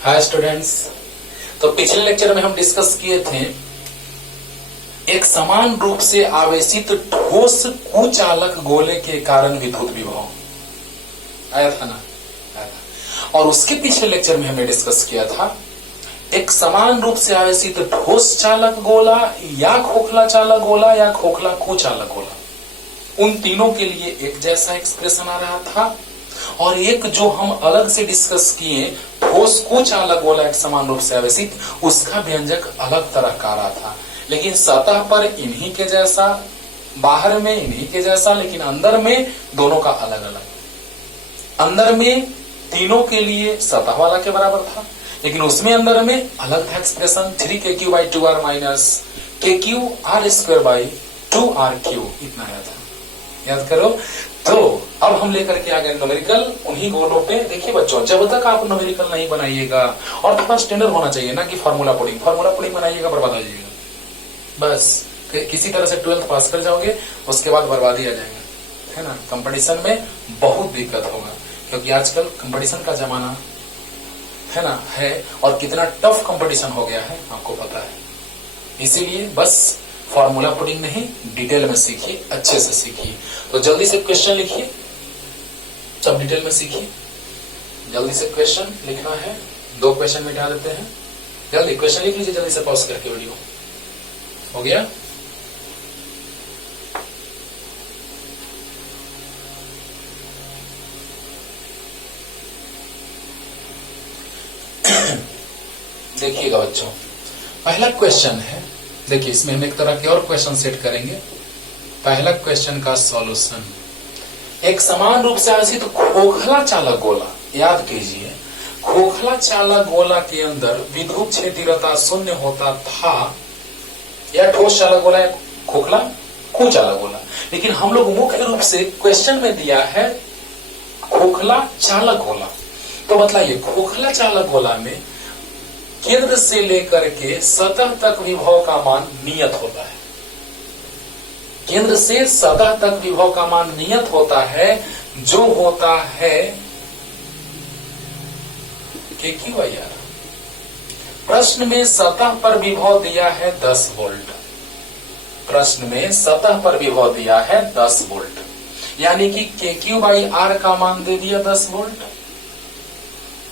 Hi students. तो पिछले lecture में हम डिस्कस किए थे एक समान रूप से आवेशित ठोस कुचालक गोले के कारण विद्युत विभव आया था ना, आया था। और उसके पिछले लेक्चर में हमने डिस्कस किया था एक समान रूप से आवेशित ठोस चालक गोला या खोखला चालक गोला या खोखला कुचालक गोला, उन तीनों के लिए एक जैसा एक्सप्रेशन आ रहा था। और एक जो हम अलग से डिस्कस किए ठोस कुचालक गोला एक समान रूप से आवेशित, उसका व्यंजक अलग तरह का आ रहा था, लेकिन सतह पर इन्हीं के जैसा, बाहर में इन्हीं के जैसा, लेकिन अंदर में दोनों का अलग अलग। अंदर में तीनों के लिए सतह वाला के बराबर था, लेकिन उसमें अंदर में अलग था एक्सप्रेशन 3kq/2r माइनस kqr²/2r3 इतना आया था, याद करो। तो अब हम लेकर के आ गए न्यूमेरिकल उन्हीं गोलों पे। देखिए बच्चों, जब तक आप न्यूमेरिकल नहीं बनाइएगा, और थोड़ा स्टैंडर्ड होना चाहिए ना कि फार्मूला पुडिंग बनाइएगा, बर्बाद हो जाइएगा। बस किसी तरह से 12th पास कर जाओगे, उसके बाद बर्बादी आ जाएगा, है ना। कंपटीशन में बहुत दिक्कत होगा, क्योंकि आजकल कंपटीशन का जमाना है ना है, और कितना टफ कंपटीशन हो गया है आपको पता है। इसीलिए बस फॉर्मूला पुडिंग नहीं, डिटेल में सीखिए, अच्छे से सीखिए। तो जल्दी से क्वेश्चन लिखिए, सब डिटेल में सीखिए। जल्दी से क्वेश्चन लिखना है, 2 क्वेश्चन मिटा देते हैं। जल्दी क्वेश्चन लिख लीजिए, जल्दी से पॉज करके वीडियो। हो गया? देखिएगा बच्चों, पहला क्वेश्चन है, देखिए इसमें हम एक तरह के और क्वेश्चन सेट करेंगे। पहला क्वेश्चन का सॉल्यूशन, एक समान रूप से आवेशित खोखला चालक गोला, याद कीजिए खोखला चालक गोला के अंदर विद्युत क्षेत्रता शून्य होता था, या ठोस चालक गोला या खोखला कुचालक गोला, लेकिन हम लोग मुख्य रूप से क्वेश्चन में दिया है खोखला चालक गोला। तो बताइए खोखला चालक गोला में केंद्र से लेकर के सतह तक विभव का मान नियत होता है। केंद्र से सतह तक विभव का मान नियत होता है, जो होता है kq/r। प्रश्न में सतह पर विभव दिया है 10 वोल्ट। प्रश्न में सतह पर विभव दिया है 10 वोल्ट, यानी कि kq/r का मान दे दिया 10 वोल्ट।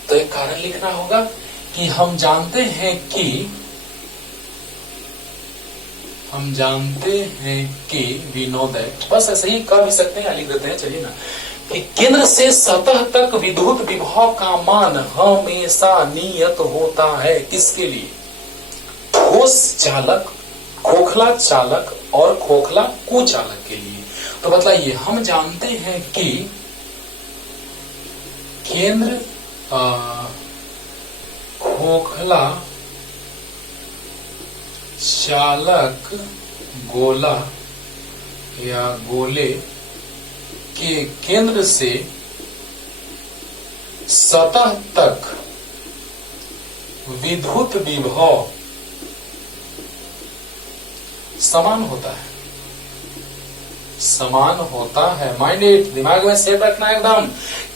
तो एक कारण लिखना होगा कि हम जानते हैं कि वी नो दैट, बस ऐसे ही कर भी सकते हैं, लिख देते हैं, चलिए ना, कि केंद्र से सतह तक विद्युत विभव का मान हमेशा नियत होता है। किसके लिए? ठोस चालक, खोखला चालक और खोखला कुचालक के लिए। तो बताइए, हम जानते हैं कि केंद्र खोखला चालक गोला या गोले के केंद्र से सतह तक विद्युत विभव समान होता है। समान होता है, माइंड इट, दिमाग में सेट रखना एकदम,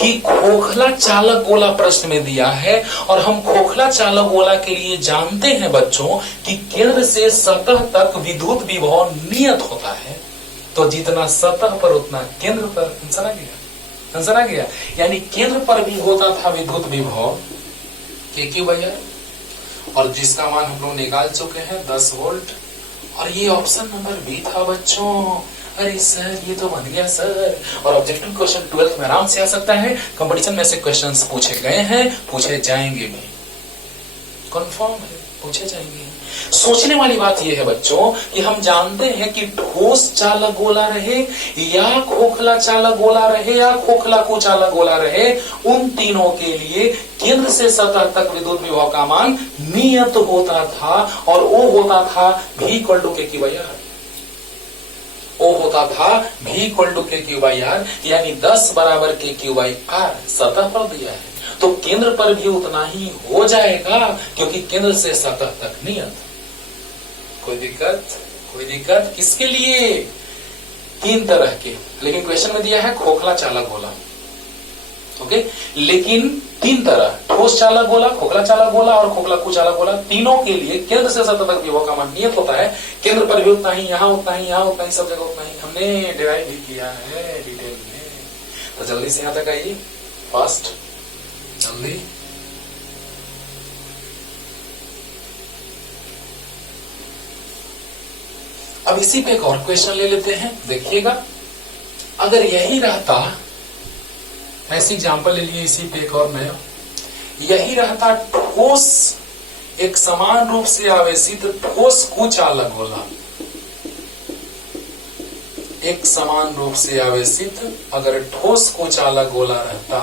कि खोखला चालक गोला प्रश्न में दिया है, और हम खोखला चालक गोला के लिए जानते हैं बच्चों कि केंद्र से सतह तक विद्युत विभव नियत होता है। तो जितना सतह पर उतना केंद्र पर। आंसर आ गया? आंसर आ गया? यानी केंद्र पर भी होता था विद्युत विभव kq/r, और जिसका मान हम लोग निकाल चुके हैं 10 वोल्ट। और ये ऑप्शन नंबर बी था बच्चों। अरे सर, ये तो बन गया सर। और ऑब्जेक्टिव क्वेश्चन 12th में आराम से आ सकता है। कंपटीशन में से क्वेश्चंस पूछे गए हैं, पूछे जाएंगे भी, कंफर्म है, पूछे जाएंगे। सोचने वाली बात यह है बच्चों कि हम जानते हैं कि ठोस चालक गोला रहे या खोखला चालक गोला रहे या खोखला कुचालक गोला रहे, उन तीनों के लिए केंद्र से सतह तक विद्युत विभव का मान नियत होता था, और वो होता था v=kq/r। वो होता था v=kq/r, यानी 10 बराबर kq/r सतह पर दिया है, तो केंद्र पर भी उतना ही हो जाएगा, क्योंकि केंद्र से सतह तक नियत। कोई दिक्कत? कोई दिक्कत? किसके लिए? 3 तरह के, लेकिन क्वेश्चन में दिया है खोखला चालक गोला। ओके। लेकिन तीन तरह, ठोस चालक गोला, खोखला चालक गोला और खोखला कुचालक गोला, तीनों के लिए केंद्र से सतह तक विभव का मान नियत होता है। केंद्र पर भी उतना ही, यहाँ उतना ही, यहाँ उतना ही, सब जगह उतना ही। हमने डिराइव भी किया है डिटेल में। तो जल्दी से यहां तक आइए, फास्ट, जल्दी। अब इसी पे एक और क्वेश्चन ले लेते हैं, देखिएगा। अगर यही रहता, ऐसी एग्जांपल ले लिए इसी पे एक और नया, यही रहता ठोस एक समान रूप से आवेशित ठोस कुचालक गोला, एक समान रूप से आवेशित अगर ठोस कुचालक गोला रहता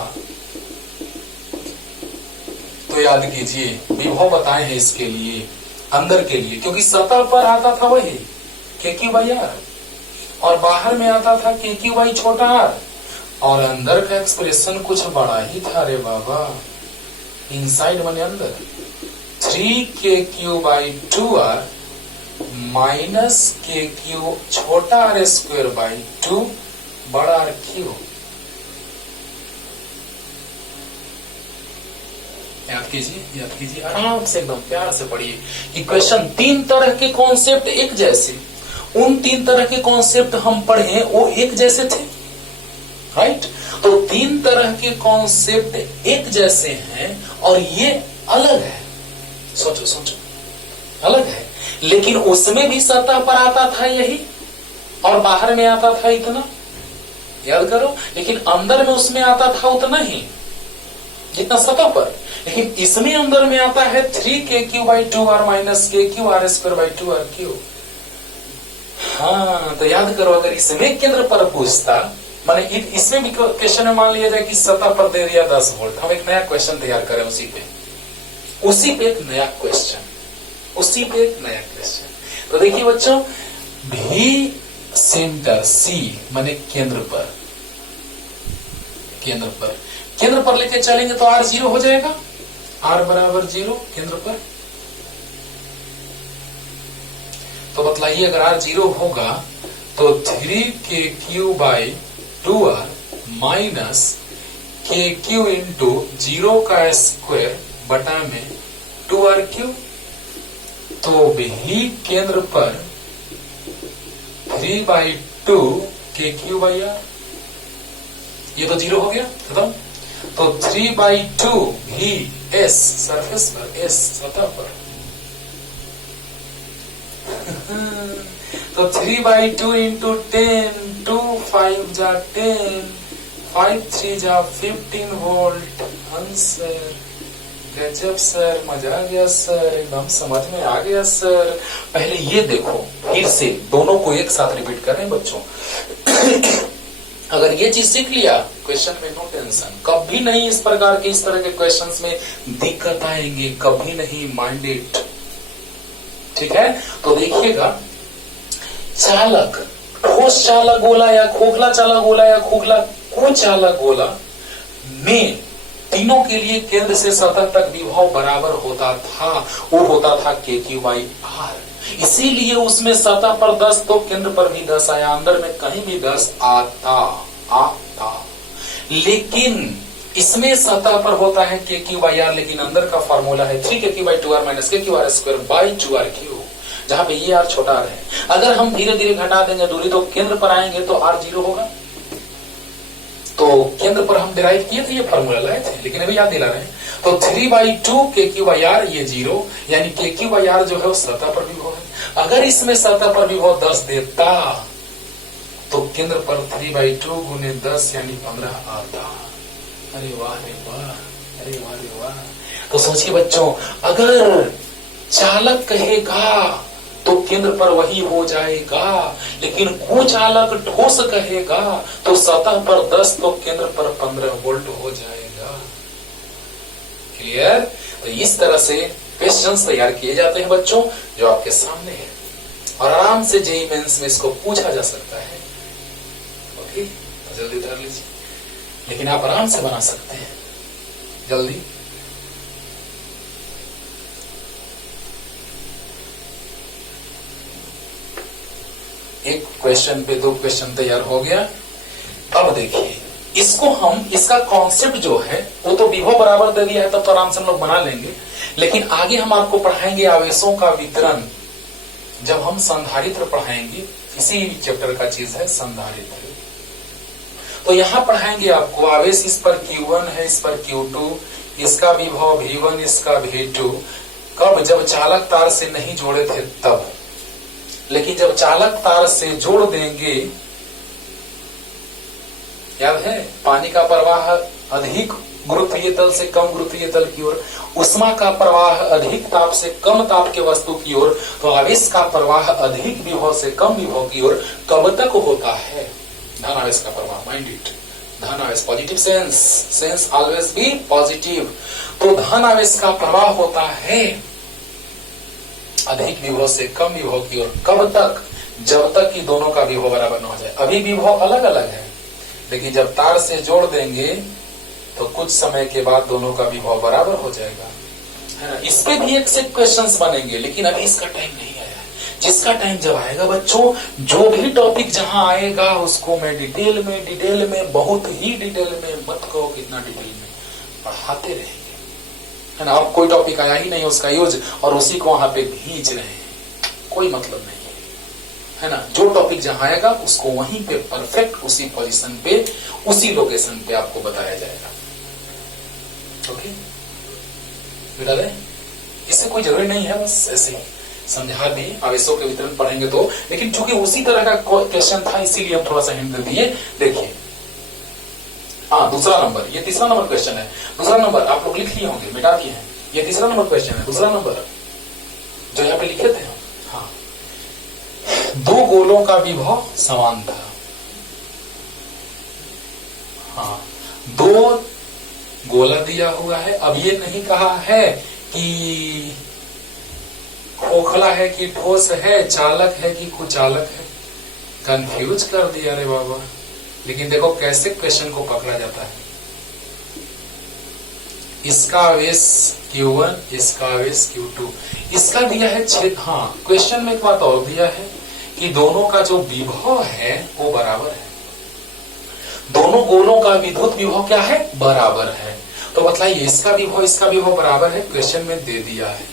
तो याद कीजिए विभव बताए हैं इसके लिए, अंदर के लिए, क्योंकि सतह पर आता था वही KQ/R और बाहर में आता था KQ/ छोटा r, और अंदर का एक्सप्रेशन कुछ बड़ा ही था रे बाबा। इनसाइड माने अंदर, 3KQ/2R माइनस KQ छोटा r²/2 बड़ा RQ। याद कीजिए आराम से, एकदम प्यार से पढ़िए। इक्वेशन, तीन तरह के कॉन्सेप्ट एक जैसे, उन तीन तरह के कॉन्सेप्ट हम पढ़े वो एक जैसे थे, राइट। तो तीन तरह के कॉन्सेप्ट एक जैसे हैं और ये अलग है। सोचो अलग है, लेकिन उसमें भी सतह पर आता था यही और बाहर में आता था इतना, याद करो। लेकिन अंदर में उसमें आता था उतना ही जितना सतह पर, लेकिन इसमें अंदर में आता है 3KQ/2R minus KQ r²/2 RQ। हाँ, तो याद करो, अगर इसमें केंद्र पर पूछता, माने इसमें भी क्वेश्चन में मान लिया जाए कि सतह पर दे दिया 10 वोल्ट, हम एक नया क्वेश्चन तैयार करें उसी पे एक नया क्वेश्चन, तो देखिए बच्चों, भी सेंटर C माने केंद्र पर लेके चलेंगे तो R 0 हो जाएगा, R बराबर 0 केंद्र पर। तो बतलाइए, अगर R 0 होगा तो 3KQ/2R माइनस KQ इंटू 0 का स्क्वायर बटा में 2RQ, तो भी केंद्र पर 3/2 KQ/R, ये तो 0 हो गया खत्म। तो 3/2 भी S सरफेस पर, S सतह पर, तो 3/2 इंटू 10, 2 5 जा 10, 5 3 जा 15 वोल्ट। आंसर, गजब सर, मजा आ गया सर, एकदम समझ में आ गया सर। पहले ये देखो, फिर से दोनों को एक साथ रिपीट कर रहे हैं बच्चों। अगर ये चीज सीख लिया, क्वेश्चन में नो टेंशन, कभी नहीं इस प्रकार के, इस तरह के क्वेश्चंस में दिक्कत आएंगे, कभी नहीं, माइंडेड, ठीक है। तो देखिएगा, चालक, ठोस चालक गोला या खोखला चालक गोला या खोखला कुचालक गोला में तीनों के लिए केंद्र से सतह तक विभव बराबर होता था, वो होता था KQ/R। इसीलिए उसमें सतह पर 10 तो केंद्र पर भी 10 आया, अंदर में कहीं भी 10 आता। लेकिन इसमें सतह पर होता है KQ/R, लेकिन अंदर का फॉर्मूला है 3KQ/2R minus KQ r²/2 RQ, जहां पे ये R छोटा r है। अगर हम धीरे धीरे घटा देंगे दूरी तो केंद्र पर आएंगे तो R 0 होगा। तो केंद्र पर हम डिराइव किए थे, ये फॉर्मूला लाए थे, लेकिन अभी याद दिला रहे हैं। तो 3/2 KQ/R ये 0, यानी KQ/R जो है वो सतह पर विभव है। अगर इसमें सतह पर विभव 10 देता तो केंद्र पर 3/2 गुने 10 यानी 15 आता। अरे वाह रे वाह, अरे वाह रे वाह। तो सोचिए बच्चों, अगर चालक कहेगा तो केंद्र पर वही हो जाएगा, लेकिन कुचालक ठोस कहेगा तो सतह पर 10 तो केंद्र पर 15 वोल्ट हो जाएगा। क्लियर? तो इस तरह से क्वेश्चंस तैयार किए जाते हैं बच्चों, जो आपके सामने है, और आराम से जेईई मेंस में इसको पूछा जा सकता है। ओके, तो जल्दी कर लीजिए, लेकिन आप आराम से बना सकते हैं जल्दी। एक क्वेश्चन पे 2 क्वेश्चन तैयार हो गया। अब देखिए, इसको हम, इसका कॉन्सेप्ट जो है वो तो विभव बराबर दे दिया है, तब तो आराम से हम लोग बना लेंगे। लेकिन आगे हम आपको पढ़ाएंगे आवेशों का वितरण, जब हम संधारित्र पढ़ाएंगे, इसी चैप्टर का चीज है संधारित्र। तो यहां पढ़ाएंगे आपको आवेश इस पर Q1 है, इस पर Q2, इसका विभव V1, इसका V2। कब? जब चालक तार से नहीं जोड़े थे तब। लेकिन जब चालक तार से जोड़ देंगे, याद है, पानी का प्रवाह अधिक गुरुत्वीय तल से कम गुरुत्वीय तल की ओर, उष्मा का प्रवाह अधिक ताप से कम ताप के वस्तु की ओर, तो आवेश का प्रवाह अधिक विभव से कम विभव की ओर कब तक होता है? धन आवेश का प्रवाह, माइंड इट, धन आवेश, positive sense always be positive. तो धन आवेश का प्रवाह होता है अधिक विभव से कम विभव की ओर, कब तक? जब तक कि दोनों का विभव बराबर न हो जाए। अभी विभव अलग अलग है, लेकिन जब तार से जोड़ देंगे तो कुछ समय के बाद दोनों का विभव बराबर हो जाएगा, है ना। इस पे भी एक से क्वेश्चंस बनेंगे, लेकिन अभी इसका टाइम नहीं आया है। जिसका टाइम जब आएगा बच्चों, जो भी टॉपिक जहां आएगा उसको मैं डिटेल में बहुत ही डिटेल में, मत कहो कितना डिटेल में, पढ़ाते रहेंगे, है ना। अब कोई टॉपिक आया ही नहीं उसका यूज और उसी को वहां पे खींच रहे हैं, कोई मतलब नहीं है ना। जो टॉपिक जहां आएगा उसको वहीं पे परफेक्ट उसी पोजीशन पे, उसी लोकेशन पे आपको बताया जाएगा। ओके, इससे कोई जरूरी नहीं है, बस ऐसे ही समझा दी। आवेशों के वितरण पढ़ेंगे तो, लेकिन चूंकि उसी तरह का क्वेश्चन था इसीलिए हम थोड़ा सा हिंट दे दिए। देखिए, हाँ, दूसरा नंबर, ये तीसरा नंबर क्वेश्चन है। दूसरा नंबर आप लोग लिख लिए होंगे, मिटा दिए हैं। ये तीसरा नंबर क्वेश्चन है, दूसरा नंबर जो यहाँ पे लिखे थे हम। हाँ, दो गोलों का विभव समान था। हाँ, दो गोला दिया हुआ है। अब ये नहीं कहा है कि खोखला है कि ठोस है, चालक है कि कुचालक है, कंफ्यूज कर दिया रे बाबा। लेकिन देखो कैसे क्वेश्चन को पकड़ा जाता है। इसका आवेश Q1, इसका आवेश Q2, इसका दिया है छेद। हाँ, क्वेश्चन में एक बात और दिया है कि दोनों का जो विभव है वो बराबर है। दोनों गोलों का विद्युत विभव क्या है? बराबर है। तो बतलाइए, इसका विभव बराबर है, क्वेश्चन में दे दिया है,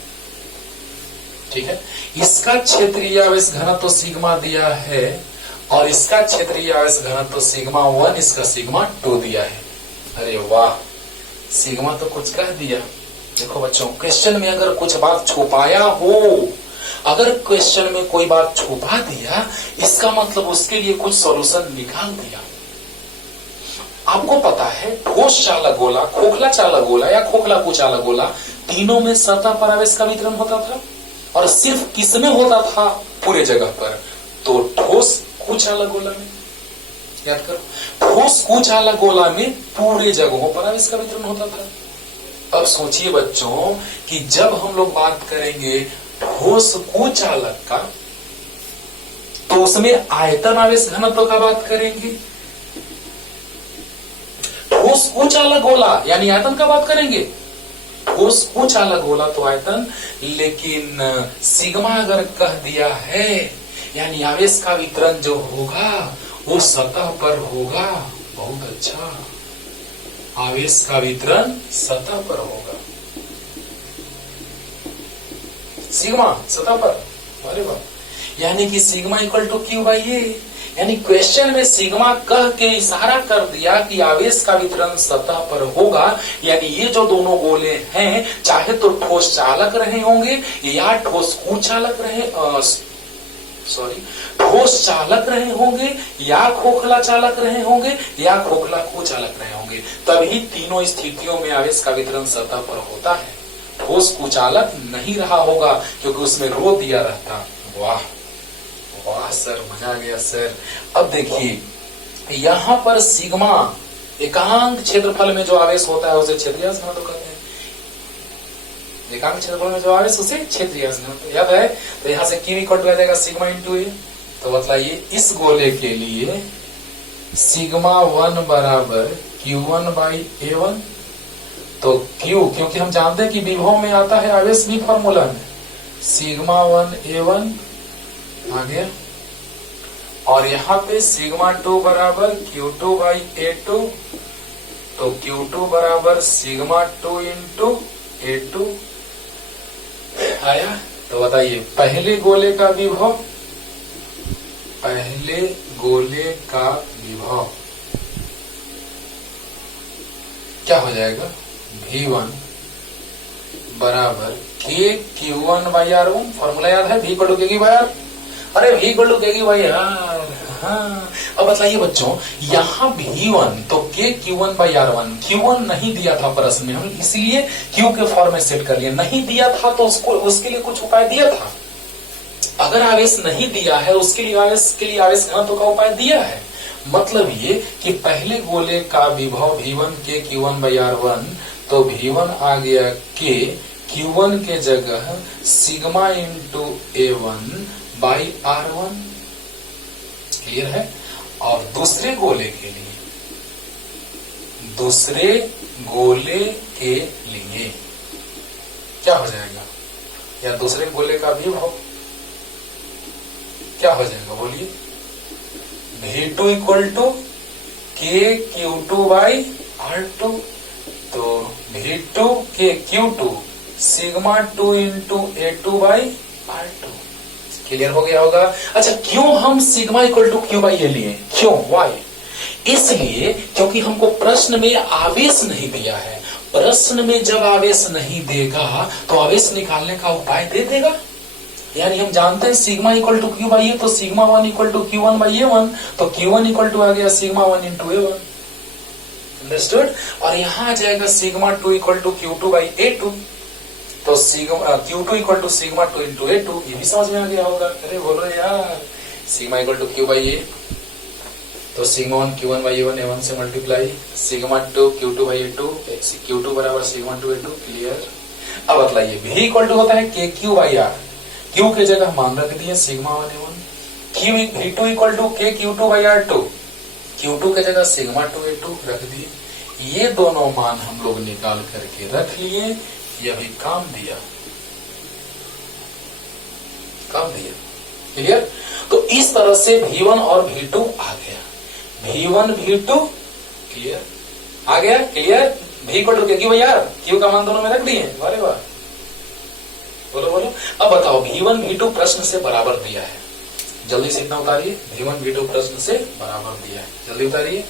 ठीक है। इसका क्षेत्रीय आवेश घनत्व सिग्मा दिया है और इसका क्षेत्रीय आवेश घनत्व सिग्मा 1, इसका सिग्मा 2 दिया है। अरे वाह, सिग्मा तो कुछ कह दिया। देखो बच्चों, क्वेश्चन में अगर कुछ बात छुपाया हो, अगर क्वेश्चन में कोई बात छुपा दिया, इसका मतलब उसके लिए कुछ सॉल्यूशन निकाल दिया। आपको पता है, ठोस चालक गोला, खोखला चालक गोला या खोखला कुचालक गोला, तीनों में सतह पर आवेश का वितरण होता था। और सिर्फ किसमें होता था? पूरे जगह पर। तो ठोस कुचालक गोला में, याद करो, ठोस कुचालक गोला में पूरे जगहों पर आवेश का वितरण होता था। अब सोचिए बच्चों कि जब हम लोग बात करेंगे ठोस कुचालक का, तो उसमें आयतन आवेश घनत्व का बात करेंगे। ठोस कुचालक गोला यानी आयतन का बात करेंगे। ठोस कुचालक गोला तो आयतन, लेकिन सिग्मा अगर कह दिया है यानी आवेश का वितरण जो होगा वो सतह पर होगा। बहुत अच्छा, आवेश का वितरण सतह पर होगा, सिग्मा सतह पर। अरे वाह, यानी कि sigma equal to Q by A। यानी क्वेश्चन में सिग्मा कह के इशारा कर दिया कि आवेश का वितरण सतह पर होगा। यानी ये जो दोनों गोले हैं, चाहे तो ठोस चालक रहे होंगे या ठोस कुचालक रहे, ठोस चालक रहे होंगे या खोखला चालक रहे होंगे या खोखला कुचालक रहे होंगे, तभी तीनों स्थितियों में आवेश का वितरण सतह पर होता है। ठोस कुचालक नहीं रहा होगा क्योंकि उसमें रो दिया रहता। वाह वाह सर, मजा आ गया सर। अब देखिए, यहां पर सिग्मा एकांक क्षेत्रफल में जो आवेश होता है उसे क्षेत्रीय आवेश घनत्व कहते हैं। एकांक क्षेत्रफल में जो आवेश उसे क्षेत्रीय आवेश घनत्व, याद है। तो यहां से Q इक्वल टू आ जाएगा सिग्मा इंटू A। तो बतलाइए, इस गोले के लिए सिग्मा 1 बराबर Q1 बाई A1। तो Q, क्योंकि हम जानते हैं कि विभव में आता है आवेश भी फॉर्मूला में, सिग्मा 1 A1 आ गया और यहाँ पे सिग्मा 2 बराबर Q2 बाई A2, तो Q2 बराबर सिग्मा 2 इंटू A2 आया। तो बताइए पहले गोले का विभव, पहले गोले का विभव क्या हो जाएगा, V1 बराबर KQ1 बाई R1। फॉर्मूला याद है, V equal to KQ by R। अरे V equal to KQ by R। हाँ, अब बताइए बच्चों, यहाँ V1 तो KQ1 बाई R1, Q1 नहीं दिया था प्रश्न में, हम इसलिए Q के फॉर्म में सेट कर लिए। नहीं दिया था तो उसके लिए कुछ उपाय दिया था। अगर आवेश नहीं दिया है उसके लिए आवेश घनत्व का उपाय दिया है। मतलब ये कि पहले गोले का विभव V1 KQ1 बाई R1, तो V1 आ गया K Q1 के जगह sigma into A1 by R1। Clear है। और दूसरे गोले के लिए, दूसरे गोले के लिए क्या हो जाएगा, या दूसरे गोले का विभव क्या हो जाएगा बोलिए, V2 equal to KQ2 by R2। तो V2 KQ2 sigma 2 into A2 by R2। Clear हो गया होगा। अच्छा, क्यों हम sigma equal to Q by A लिए, क्यों, वाई? इसलिए क्योंकि हमको प्रश्न में आवेश नहीं दिया है। प्रश्न में जब आवेश नहीं देगा तो आवेश निकालने का उपाय दे देगा। यानी हम जानते हैं sigma equal to Q by A, तो sigma 1 equal to Q1 by A1, तो Q1 इक्वल टू आ गया सिग्मा 1 इंटू A1। अंडरस्टूड। और यहां आ जाएगा sigma 2 equal to Q2 by A2, तो sigma Q2 equal to sigma 2 into A2। ये भी समझ में आ गया होगा। अरे बोलो यार, sigma equal to Q by A, तो sigma 1 Q1 by A1, A1 से multiply, sigma 2 Q2 by A2, Q2 बराबर सिग्मा 2 A2। क्लियर। अब बतलाइए V इक्वल टू होता है KQ बाई R, Q के जगह मान रख दिए sigma 1 A1। V2 equal to KQ2 by R2, Q2 के जगह सिग्मा 2 A2 रख दिए। ये दोनों मान हम लोग निकाल करके रख लिए। यह भी काम दिया, काम दिया। क्लियर। तो इस तरह से V1 और V2 आ गया, V1 V2 क्लियर आ गया। Clear. V equal to Q by R, Q का मान दोनों में रख दिए। अरे वाह, बोलो बोलो। अब बताओ V1 V2 प्रश्न से बराबर दिया है, जल्दी से इतना उतारिए। V1 V2 प्रश्न से बराबर दिया है, जल्दी उतारिए।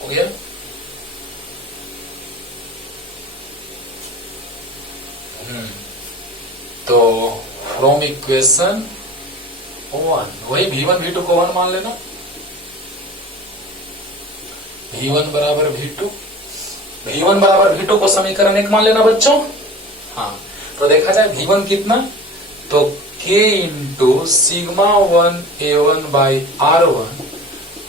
हो गया। तो फ्रॉम इक्वेशन 1, वही V1 V2 को 1 मान लेना। V1 बराबर V2, V1 बराबर V2 को समीकरण 1 मान लेना बच्चों। हाँ, तो देखा जाए V1 कितना, तो K into sigma 1 A1 by R1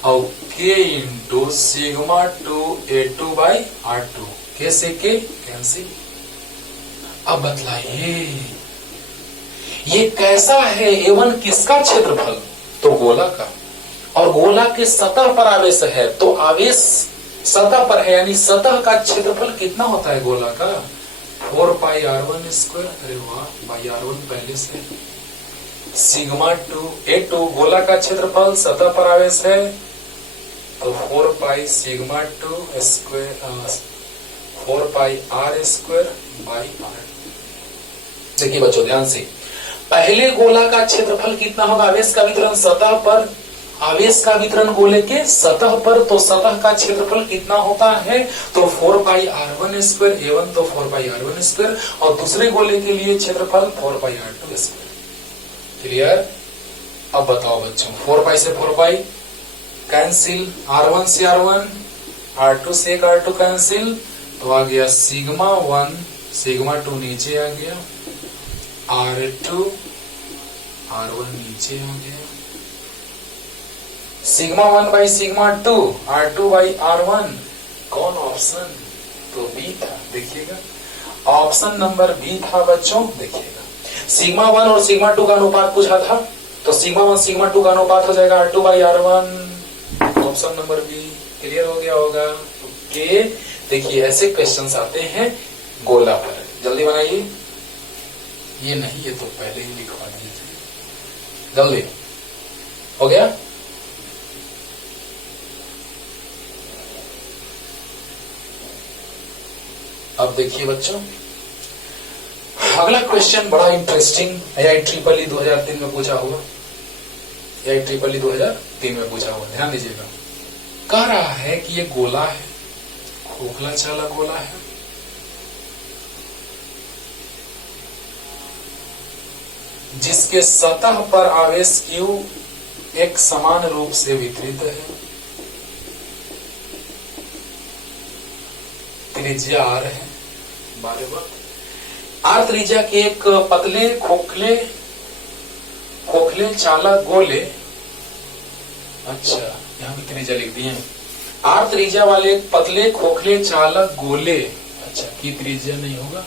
और K into sigma 2 A2 by R2। कैसे के कैंसिल। अब बतलाइए ये कैसा है, A1 किसका क्षेत्रफल, तो गोला का, और गोला के सतह पर आवेश है, तो आवेश सतह पर है, यानी सतह का क्षेत्रफल कितना होता है गोला का, 4 पाई R1 स्क्वायर। अरे वाह, बाई R1 पहले से। सिग्मा 2 A2 गोला का क्षेत्रफल, सतह पर आवेश है, तो 4 pi sigma 2 square, 4 pi R square by R। देखिए बच्चों ध्यान से, पहले गोला का क्षेत्रफल कितना होगा, आवेश का वितरण सतह पर, आवेश का वितरण गोले के सतह पर, तो सतह का क्षेत्रफल कितना होता है, तो 4 पाई R1 स्क्वायर A1, तो 4 पाई R1 स्क्वायर, और दूसरे गोले के लिए क्षेत्रफल 4 पाई R2 स्क्वायर। क्लियर। अब बताओ बच्चों, 4 पाई से 4 पाई कैंसिल, R1 से R1, R2 से एक R2 कैंसिल, तो आ गया सिग्मा 1 सिग्मा 2 नीचे आ गया, R2 R1 नीचे आ गया, sigma 1 by sigma 2 R2 by R1। कौन ऑप्शन, तो बी था। देखिएगा ऑप्शन नंबर बी था बच्चों। देखिएगा सिग्मा 1 और सिग्मा 2 का अनुपात पूछा था, तो सिग्मा 1 सिग्मा 2 का अनुपात हो जाएगा R2 by R1। Option number B. Clear हो गया होगा। ओके। देखिए ऐसे क्वेश्चंस आते हैं गोला पर, जल्दी बनाइए। ये नहीं, ये तो पहले ही लिखवा दीजिए, जल्दी। हो गया? अब देखिए बच्चों, अगला क्वेश्चन बड़ा इंटरेस्टिंग, AIEEE 2003 में पूछा हुआ, AIEEE 2003 में पूछा हुआ, ध्यान दीजिएगा। कह रहा है कि ये गोला है, खोखला चाला गोला है, जिसके सतह पर आवेश Q एक समान रूप से वितरित है, त्रिज्या R है, बारे बार R त्रिज्या के एक पतले खोखले चालक गोले, अच्छा यहां भी त्रिज्या लिख दिए, R त्रिज्या वाले एक पतले खोखले चालक गोले, अच्छा की त्रिज्या नहीं होगा,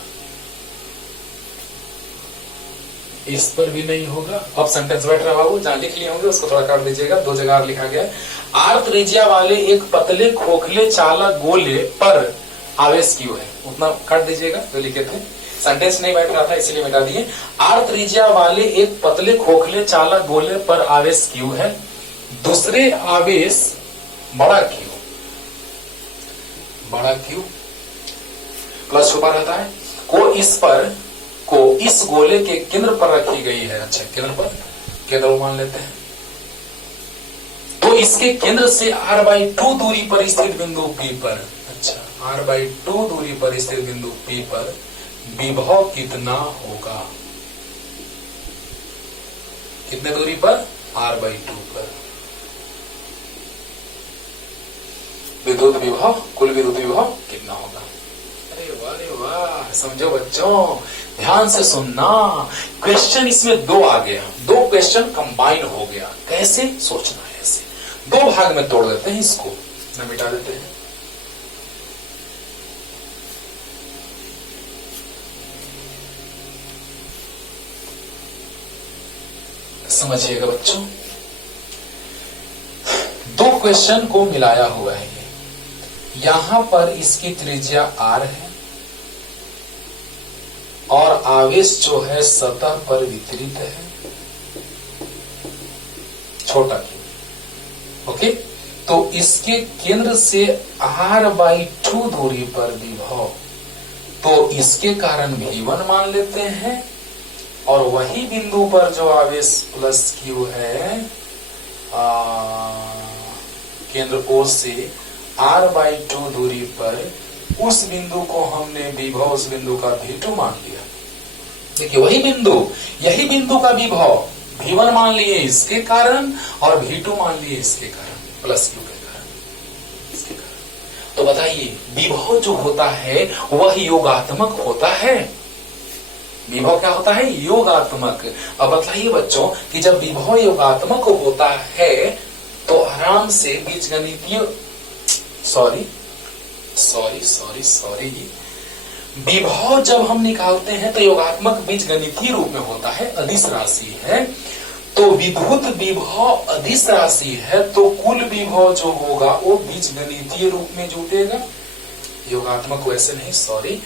इस पर भी नहीं होगा। अब सेंटेंस बैठ रहा बाबू, जहां लिख लिए होंगे उसको थोड़ा काट दीजिएगा, दो जगह लिखा गया है। R त्रिज्या वाले एक पतले खोखले चालक गोले पर आवेश Q है, उतना काट दीजिएगा जो लिखे थे, सेंटेंस नहीं बैठ रहा था इसलिए मिटा दिए। R त्रिज्या वाले एक पतले खोखले चालक गोले पर आवेश Q है, दूसरे आवेश बड़ा Q प्लस छुपा रहता है, को इस गोले के केंद्र पर रखी गई है, अच्छा केंद्र मान लेते हैं, तो इसके केंद्र से r/2 दूरी पर स्थित बिंदु P पर, अच्छा r/2 दूरी पर स्थित बिंदु P पर विभव कितना होगा, कितने दूरी पर, r/2 पर, विद्युत विभव, कुल विद्युत विभव कितना होगा। अरे वाह, समझो बच्चों, ध्यान से सुनना, क्वेश्चन इसमें दो आ गया, दो क्वेश्चन कंबाइन हो गया, कैसे सोचना है, ऐसे दो भाग में तोड़ देते हैं, इसको न मिटा देते हैं। समझिएगा बच्चों, दो क्वेश्चन को मिलाया हुआ है, यहां पर इसकी त्रिज्या R है और आवेश जो है सतह पर वितरित है, छोटा Q, ओके। तो इसके केंद्र से r/2 दूरी पर विभव, तो इसके कारण V1 मान लेते हैं, और वही बिंदु पर जो आवेश प्लस Q है, केंद्र O से r/2 दूरी पर, उस बिंदु को हमने विभव उस बिंदु का V2 मान लिया। देखिए वही बिंदु, यही बिंदु का विभव V1 मान लिए इसके कारण, और V2 मान लिए इसके कारण, प्लस Q के कारण, इसके कारण। तो बताइए विभव जो होता है वह योगात्मक होता है, विभव क्या होता है, योगात्मक। अब बताइए बच्चों कि जब विभव योगात्मक होता है तो आराम से बीजगणितीय सॉरी विभव जब हम निकालते हैं तो योगात्मक बीजगणितीय रूप में होता है, अदिश राशि है, तो विद्युत विभव अदिश राशि है, तो कुल विभव जो होगा वो बीजगणितीय रूप में जुटेगा, योगात्मक वैसे नहीं,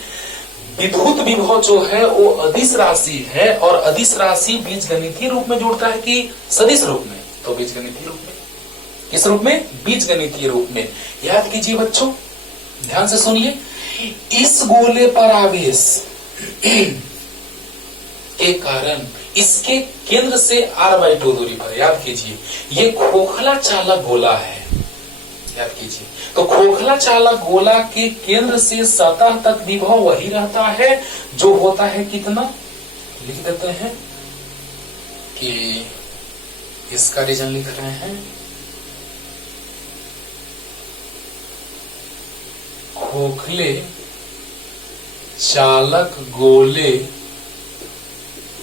विद्युत विभव जो है वो अदिश राशि है, और अदिश राशि बीजगणितीय रूप में जुड़ता है कि सदिश रूप में, तो बीजगणितीय रूप में, किस रूप में, बीजगणितीय रूप में। याद कीजिए बच्चों, ध्यान से सुनिए, इस गोले पर आवेश के कारण इसके केंद्र से r/2 दूरी पर, याद कीजिए ये खोखला चालक गोला है, याद कीजिए, तो खोखला चालक गोला के केंद्र से सतह तक विभव वही रहता है जो होता है कितना, लिख देते हैं कि इसका रीजन लिख रहे हैं, खोखले चालक गोले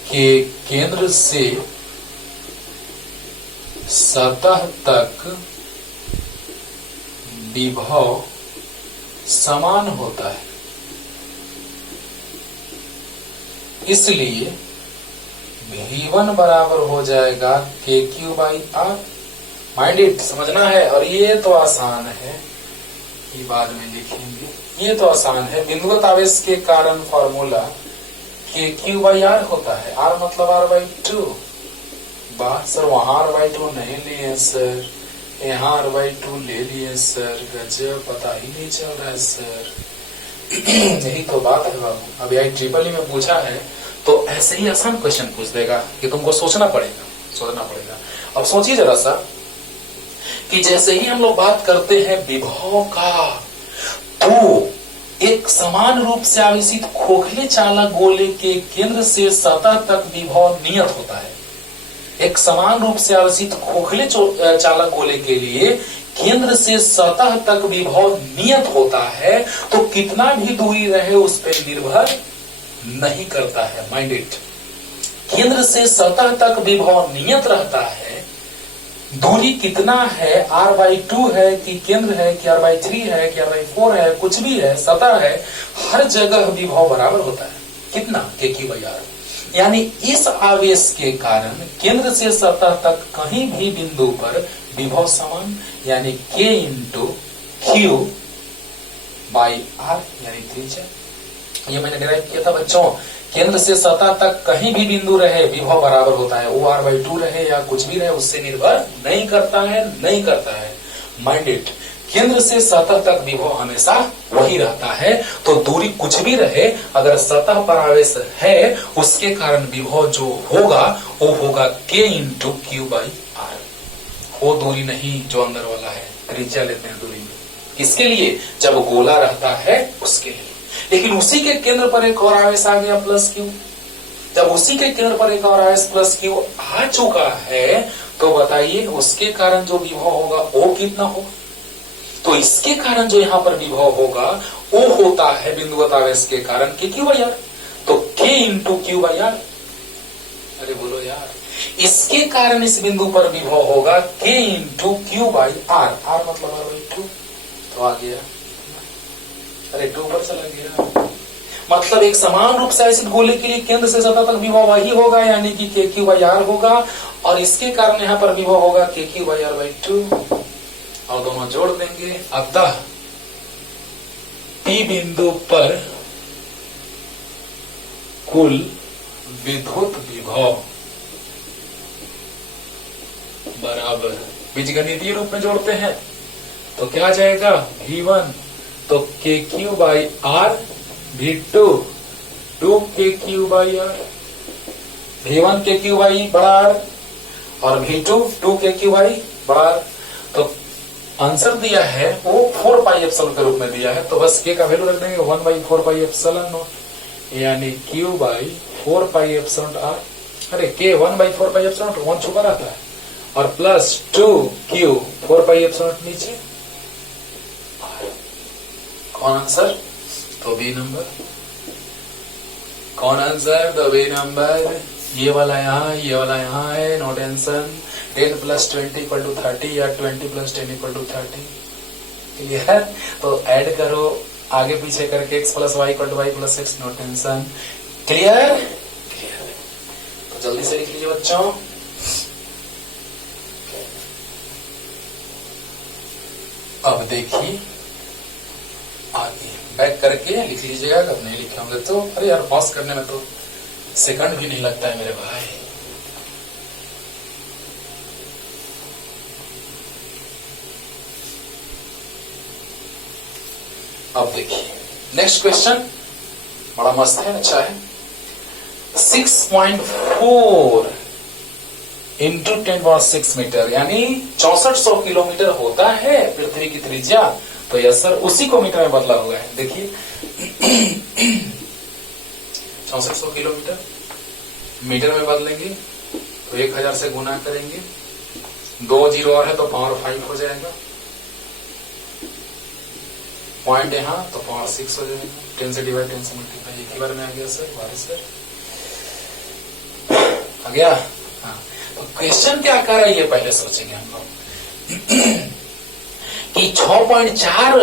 के केंद्र से सतह तक विभव समान होता है, इसलिए V1 बराबर हो जाएगा KQ/R। माइंड इट, समझना है, और ये तो आसान है, ये बाद में लिखेंगे। ये तो आसान है। बिंदुगत आवेश के कारण फॉर्मूला के क्यू बाई आर होता है। आर मतलब आर बाई टू। बात सर वहां आर बाई टू नहीं लिए सर, यहाँ आर बाई टू ले लिए सर। गजब, पता ही नहीं चल रहा है सर। यही तो बात है बाबू। अभी आई ट्रिपल ई में पूछा है तो ऐसे ही आसान क्वेश्चन पूछ देगा कि तुमको सोचना पड़ेगा। अब सोचिए जरा सा कि जैसे ही हम लोग बात करते हैं विभव का, तो एक समान रूप से आवेशित खोखले चालक गोले के केंद्र से सतह तक विभव नियत होता है। एक समान रूप से आवेशित खोखले चालक गोले के लिए केंद्र से सतह तक विभव नियत होता है, तो कितना भी दूरी रहे उस पर निर्भर नहीं करता है। Mind it. केंद्र से सतह तक विभव नियत रहता है। दूरी कितना है, आर बाई टू है कि केंद्र है कि आर बाई थ्री है कि आर बाई फोर है, कुछ भी है, सतह है, हर जगह विभव बराबर होता है। कितना? के क्यू बाई आर। यानी इस आवेश के कारण केंद्र से सतह तक कहीं भी बिंदु पर विभव समान, यानी के इंटू क्यू बाई आर, यानी त्रिज्या। ये मैंने डिराइव किया था बच्चों। केंद्र से सतह तक कहीं भी बिंदु रहे विभव बराबर होता है। वो आर बाई टू रहे या कुछ भी रहे, उससे निर्भर नहीं करता है। Mind it. केंद्र से सतह तक विभव हमेशा वही रहता है। तो दूरी कुछ भी रहे, अगर सतह पर आवेश है उसके कारण विभव जो होगा वो होगा के इंटू क्यू बाई आर। वो दूरी नहीं जो अंदर वाला है, त्रिज्या लेते हैं दूरी में। किसके लिए? जब गोला रहता है उसके लिए। लेकिन उसी के केंद्र पर एक और आवेश आ गया प्लस क्यू। जब उसी के केंद्र पर एक और आवेश प्लस क्यू आ चुका है, तो बताइए उसके कारण जो विभव होगा वो कितना होगा? तो इसके कारण जो यहाँ पर विभव होगा वो होता है बिंदुगत आवेश के कारण के क्यू बाई आर। तो के इंटू क्यू बाई आर। अरे बोलो यार। इसके कारण इस बिंदु पर विभव होगा के into Q by R. R मतलब आर बाई टू। तो आ गया, अरे टू पर चला गया। मतलब एक समान रूप से आवेशित गोले के लिए केंद्र से सतह तक विभव वही होगा, यानी कि के क्यू बाई आर होगा, और इसके कारण यहाँ पर विभव होगा के Q by R by two, और दोनों जोड़ देंगे। अतः P बिंदु पर कुल विद्युत विभव बराबर, बीजगणितीय रूप में जोड़ते हैं तो क्या आ जाएगा? V1 तो K Q by R, V2 two K Q by R. V1 K Q by बड़ा आर और V2 two K Q by बड़ा आर। तो आंसर दिया है वो 4 पाई एप्सिलॉन के रूप में दिया है, तो बस के का वैल्यू रख देंगे 1 बाई 4 पाई एप्सिलॉन नॉट, यानी Q by 4 pi epsilon R. अरे के 1 बाई 4 पाई एप्सिलॉन 1 छुपा रहता है, और प्लस 2 क्यू 4 पाई एप्सिलॉन नीचे। कौन आंसर? तो बी नंबर। कौन आंसर? तो बी नंबर। ये वाला यहाँ, ये वाला यहाँ है, no tension. 10 plus 20 equal to 30 या 20 प्लस 10 इक्वल टू 30। क्लियर? तो ऐड करो आगे पीछे करके x plus y equal to y plus x, no tension. Clear? Clear. तो जल्दी से लिख लीजिए बच्चों। अब देखिए आगे बैक करके लिख लीजिएगा, अगर नहीं लिखे होंगे तो। अरे यार पॉज करने में तो सेकंड भी नहीं लगता है मेरे भाई। अब देखिए नेक्स्ट क्वेश्चन, बड़ा मस्त है, अच्छा है। 6.4 इंटू 10⁻⁶ मीटर, यानी 6400 किलोमीटर होता है पृथ्वी की त्रिज्या। तो यस सर, उसी को मीटर में बदला हुआ है। देखिए 6400 किलोमीटर मीटर में बदलेंगे तो 1000 से गुना करेंगे, 2 जीरो और है तो पावर 5 हो जाएगा, पॉइंट यहाँ तो पावर 6 हो जाएगा, 10 से डिवाइड 10 से मल्टीप्लाई। एक ही बार में आ गया सर, बारे सर आ गया। हाँ, तो क्वेश्चन क्या कर रहा है ये पहले सोचेंगे हम लोग कि 6.4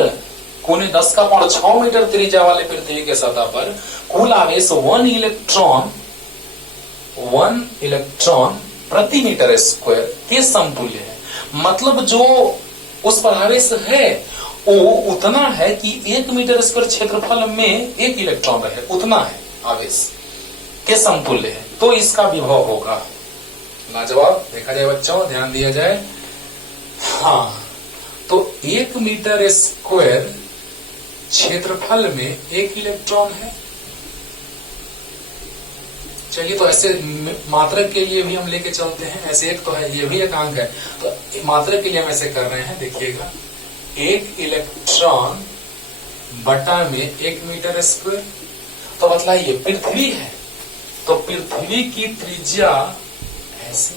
कोने 10⁻6 मीटर त्रिज्या वाले पृथ्वी के सतह पर कुल आवेश 1 इलेक्ट्रॉन प्रति मीटर स्क्वायर के समतुल्य है। मतलब जो उस पर आवेश है वो उतना है कि 1 मीटर स्क्वायर क्षेत्रफल में 1 इलेक्ट्रॉन रहे, उतना है आवेश के समतुल्य है, तो इसका विभव होगा। लाजवाब, देखा जाए बच्चों, ध्यान दिया जाए। हाँ, तो 1 मीटर स्क्वायर क्षेत्रफल में 1 इलेक्ट्रॉन है। चलिए, तो ऐसे मात्रक के लिए भी हम लेके चलते हैं। ऐसे एक तो है, ये भी एक अंक है, तो मात्रक के लिए हम ऐसे कर रहे हैं। देखिएगा, 1 इलेक्ट्रॉन बटा में 1 मीटर स्क्वायर। तो बतलाइए, पृथ्वी है तो पृथ्वी की त्रिज्या ऐसे,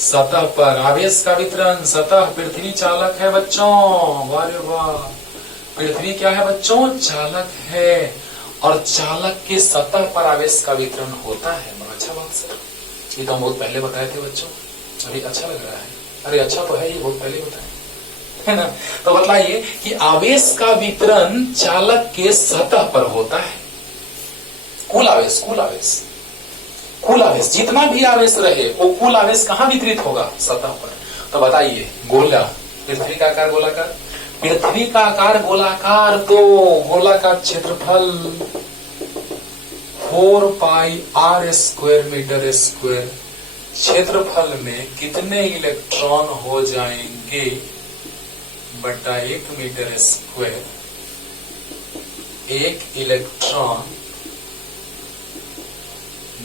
सतह पर आवेश का वितरण, सतह पृथ्वी चालक है बच्चों। वाह रे वाह, पृथ्वी क्या है बच्चों? चालक है, और चालक के सतह पर आवेश का वितरण होता है। बड़ा अच्छा बात सर, ये तो हम बहुत पहले बताए थे बच्चों, अभी अच्छा लग रहा है। अरे अच्छा तो है, ये बहुत पहले बताए है ना। तो बताइए कि आवेश का वितरण चालक के सतह पर होता है। कुल आवेश, कुल आवेश, कुल आवेश, जितना भी आवेश रहे वो कुल आवेश कहाँ वितरित होगा? सतह पर। तो बताइए, गोला, पृथ्वी का आकार गोलाकार, पृथ्वी का आकार गोलाकार, तो गोलाकार क्षेत्रफल 4 pi r square metre square. क्षेत्रफल में कितने इलेक्ट्रॉन हो जाएंगे बटा 1 मीटर स्क्वायर। 1 इलेक्ट्रॉन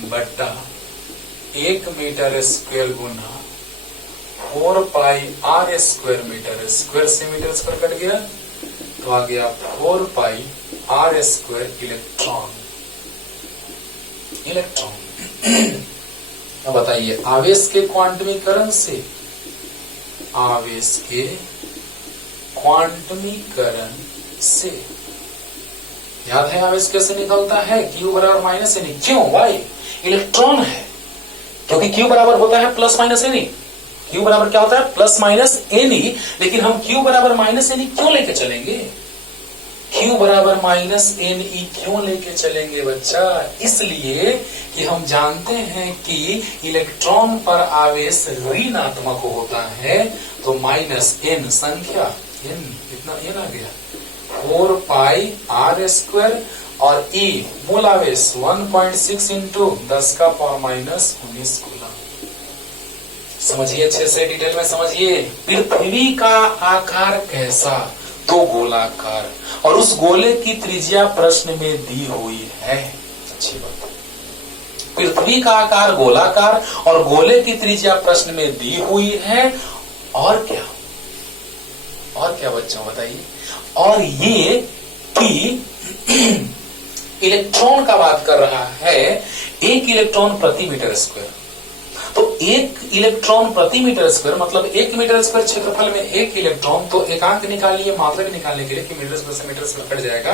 बटा 1 मीटर स्क्वायर गुना 4 pi r square metre square से मीटर स्क्वायर कट गया, तो आ गया 4 pi r square electron. Electron अब बताइए, आवेश के क्वांटमीकरण से, आवेश के क्वांटमीकरण से याद है आवेश कैसे निकलता है? Q बराबर माइनस एन। क्यों? वाई इलेक्ट्रॉन है, क्योंकि Q बराबर होता है प्लस माइनस एन। Q बराबर क्या होता है? Plus minus N. लेकिन हम Q बराबर माइनस एन क्यों लेके चलेंगे? Q बराबर माइनस एन क्यों लेके चलेंगे बच्चा? इसलिए कि हम जानते हैं कि इलेक्ट्रॉन पर आवेश ऋणात्मक होता है, तो माइनस एन संख्या, एन कितना एन आ गया 4 पाई r स्क्वायर, और E मूल आवेश 1.6 इंटू 10 का पावर माइनस 19 कूलम। समझिए अच्छे से, डिटेल में समझिए। पृथ्वी का आकार कैसा? तो गोलाकार, और उस गोले की त्रिज्या प्रश्न में दी हुई है। अच्छी बात, पृथ्वी का आकार गोलाकार और गोले की त्रिज्या प्रश्न में दी हुई है। और क्या, और क्या बच्चों बताइए? और ये कि इलेक्ट्रॉन का बात कर रहा है, 1 इलेक्ट्रॉन प्रति मीटर स्क्वायर। तो 1 इलेक्ट्रॉन प्रति मीटर स्क्वायर मतलब 1 मीटर स्क्वायर क्षेत्रफल में 1 इलेक्ट्रॉन। तो एकांक निकालिए मात्रक निकालने के लिए कि मीटर स्क्वायर से मीटर स्क्वायर कट जाएगा।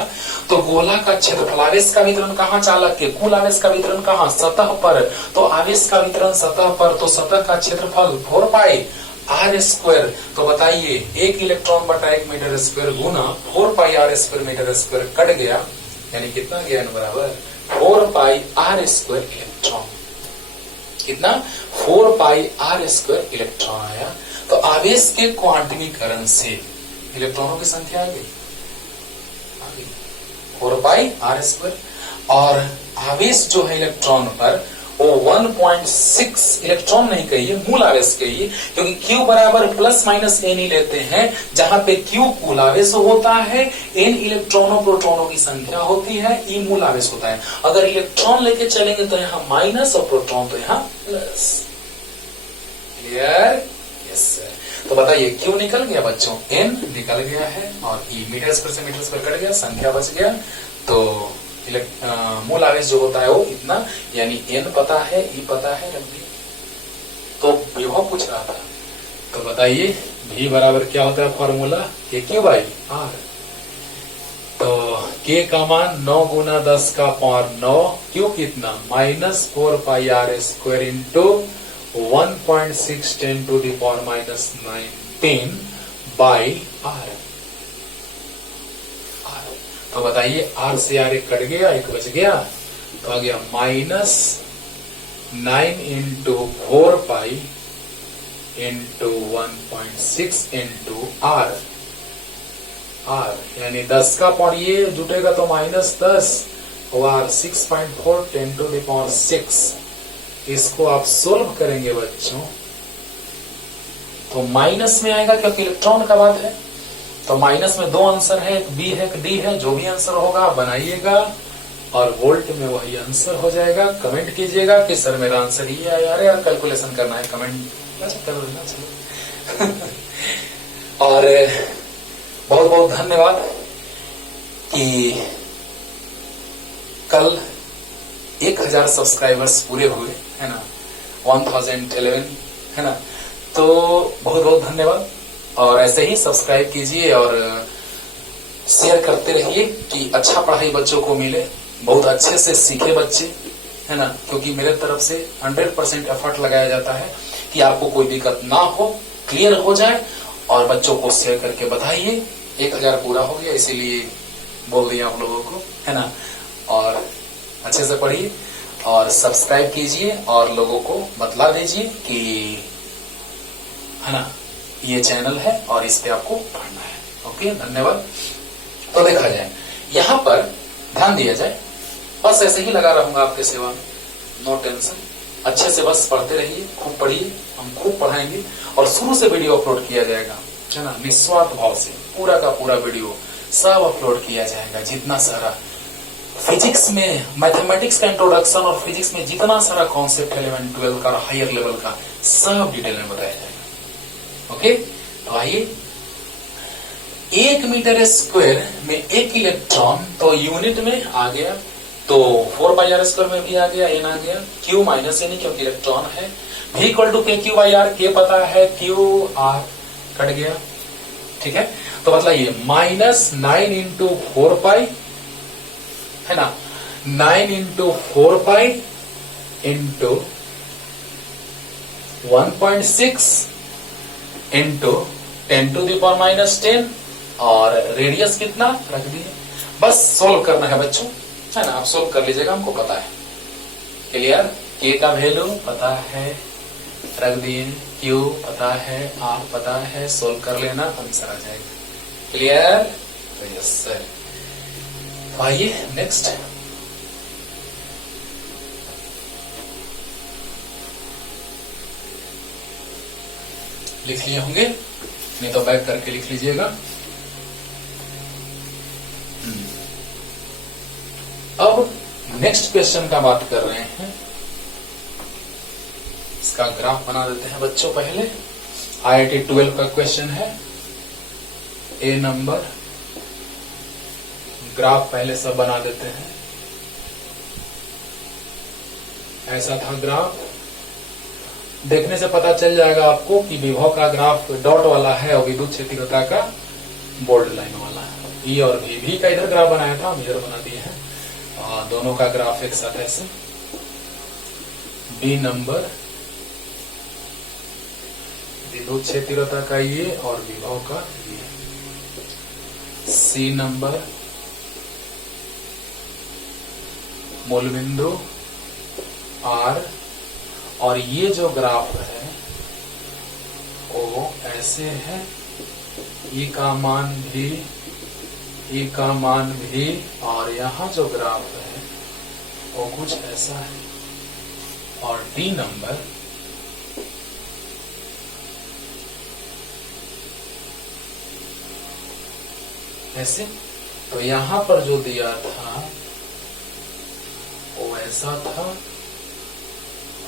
तो गोला का क्षेत्रफल, आवेश का वितरण कहाँ? चालक के। कुल आवेश का वितरण कहाँ? सतह पर। तो आवेश का वितरण सतह पर, तो सतह का क्षेत्रफल 4 पाई r स्क्वायर। तो बताइए, 1 इलेक्ट्रॉन बटा 1 मीटर स्क्वायर गुना 4 pi r square metre square cut गया, यानी कितना गया बराबर 4 पाई r स्क्वायर इलेक्ट्रॉन। कितना? 4 पाई r स्क्वायर इलेक्ट्रॉन आया। तो आवेश के क्वांटमीकरण से इलेक्ट्रॉनों की संख्या आ गई 4 पाई r स्क्वायर, और आवेश जो है इलेक्ट्रॉन पर वो 1.6 इलेक्ट्रॉन नहीं कहिए, मूल आवेश कहिए, क्योंकि Q बराबर प्लस माइनस एन ही लेते हैं, जहां पे Q कुल आवेश होता है, N इलेक्ट्रॉनों प्रोटॉनों की संख्या होती है, E मूल आवेश होता है। अगर इलेक्ट्रॉन लेके चलेंगे तो यहाँ माइनस और प्रोटॉन तो यहाँ प्लस। क्लियर? Yes sir. तो बताइए, Q निकल गया बच्चों, N निकल गया है, और E मीटर स्क्वायर से मीटर स्क्वायर कट गया, संख्या बच गया। तो मूल आवेश जो होता है वो इतना, यानी n पता है, E पता है, तो विभव पूछ रहा था। तो बताइए, V बराबर क्या होता है फॉर्मूला? Q/R। तो K का मान 9 गुना 10 का पावर 9, Q कितना? Minus 4 pi r square into 1.6 10 to the power minus 19 by R। तो बताइए, R से R एक कट गया, एक बच गया, तो आ गया minus 9 into 4 pi into 1.6 into R, यानी 10 का पावर ये जुटेगा तो -10 और 6.4 10⁶। इसको आप सोल्व करेंगे बच्चों तो माइनस में आएगा क्योंकि इलेक्ट्रॉन का बात है। तो माइनस में 2 आंसर है, एक बी है, एक डी है। जो भी आंसर होगा आप बनाइएगा और वोल्ट में वही आंसर हो जाएगा। कमेंट कीजिएगा कि सर मेरा आंसर ये आया। अरे यार कैलकुलेशन करना है, कमेंट कर देना चलो। और बहुत बहुत धन्यवाद कि कल 1000 सब्सक्राइबर्स पूरे हुए है ना, 1011 है ना। तो बहुत बहुत धन्यवाद और ऐसे ही सब्सक्राइब कीजिए और शेयर करते रहिए कि अच्छा पढ़ाई बच्चों को मिले, बहुत अच्छे से सीखे बच्चे है ना। क्योंकि मेरे तरफ से 100% एफर्ट लगाया जाता है कि आपको कोई दिक्कत ना हो, क्लियर हो जाए। और बच्चों को शेयर करके बताइए। 1000 पूरा हो गया इसीलिए बोल दिया आप लोगों को है ना। और अच्छे से पढ़िए और सब्सक्राइब कीजिए और लोगों को बतला दीजिए कि है ना ये चैनल है और इस पे आपको पढ़ना है। ओके, धन्यवाद। तो देखा जाए यहाँ पर ध्यान दिया जाए, बस ऐसे ही लगा रहूंगा आपके सेवा में, नो टेंशन। अच्छे से बस पढ़ते रहिए, खूब पढ़िए, हम खूब पढ़ाएंगे और शुरू से वीडियो अपलोड किया जाएगा है ना, निस्वार्थ भाव से पूरा का पूरा वीडियो सब अपलोड किया जाएगा। जितना सारा फिजिक्स में, मैथमेटिक्स का इंट्रोडक्शन और फिजिक्स में जितना सारा कॉन्सेप्ट 11 12 का और हायर लेवल का सब डिटेल में बताया जाएगा। ओके, तो आइए 1 मीटर स्क्वायर में 1 इलेक्ट्रॉन, तो यूनिट में आ गया तो 4πr² में भी आ गया, n आ गया, q माइनस n क्योंकि इलेक्ट्रॉन है। v equal to kq/r, k पता है, qr कट गया, ठीक है। तो मतलब ये -9 इंटू 4π है ना, 9 इंटू 4π इंटू 1.6 इंटू 10⁻⁻10 और रेडियस कितना रख दिए। बस सोल्व करना है बच्चों है ना, आप सोल्व कर लीजिएगा, हमको पता है। क्लियर, k का वैल्यू पता है, रख दिए, q पता है, r पता है, सोल्व कर लेना, आंसर आ जाएगा। क्लियर, तो यस सर। आइए नेक्स्ट, लिख लिए होंगे, नहीं तो बैक करके लिख लीजिएगा। अब नेक्स्ट क्वेश्चन का बात कर रहे हैं, इसका ग्राफ बना देते हैं बच्चों। पहले IIT 12 का क्वेश्चन है, A नंबर, ग्राफ पहले सब बना देते हैं। ऐसा था ग्राफ, देखने से पता चल जाएगा आपको कि विभव का ग्राफ डॉट वाला है और विद्युत क्षेत्रता का बोल्ड लाइन वाला है। ई और भी का इधर ग्राफ बनाया था, इधर बना दिए हैं, और दोनों का ग्राफ एक साथ ऐसे। बी नंबर, विद्युत क्षेत्रता का ये और विभव का ये। सी नंबर, मूल बिंदु R और ये जो ग्राफ है वो ऐसे है, E का मान भी, E का मान भी, और यहाँ जो ग्राफ है वो कुछ ऐसा है। और डी नंबर, ऐसे। तो यहां पर जो दिया था वो ऐसा था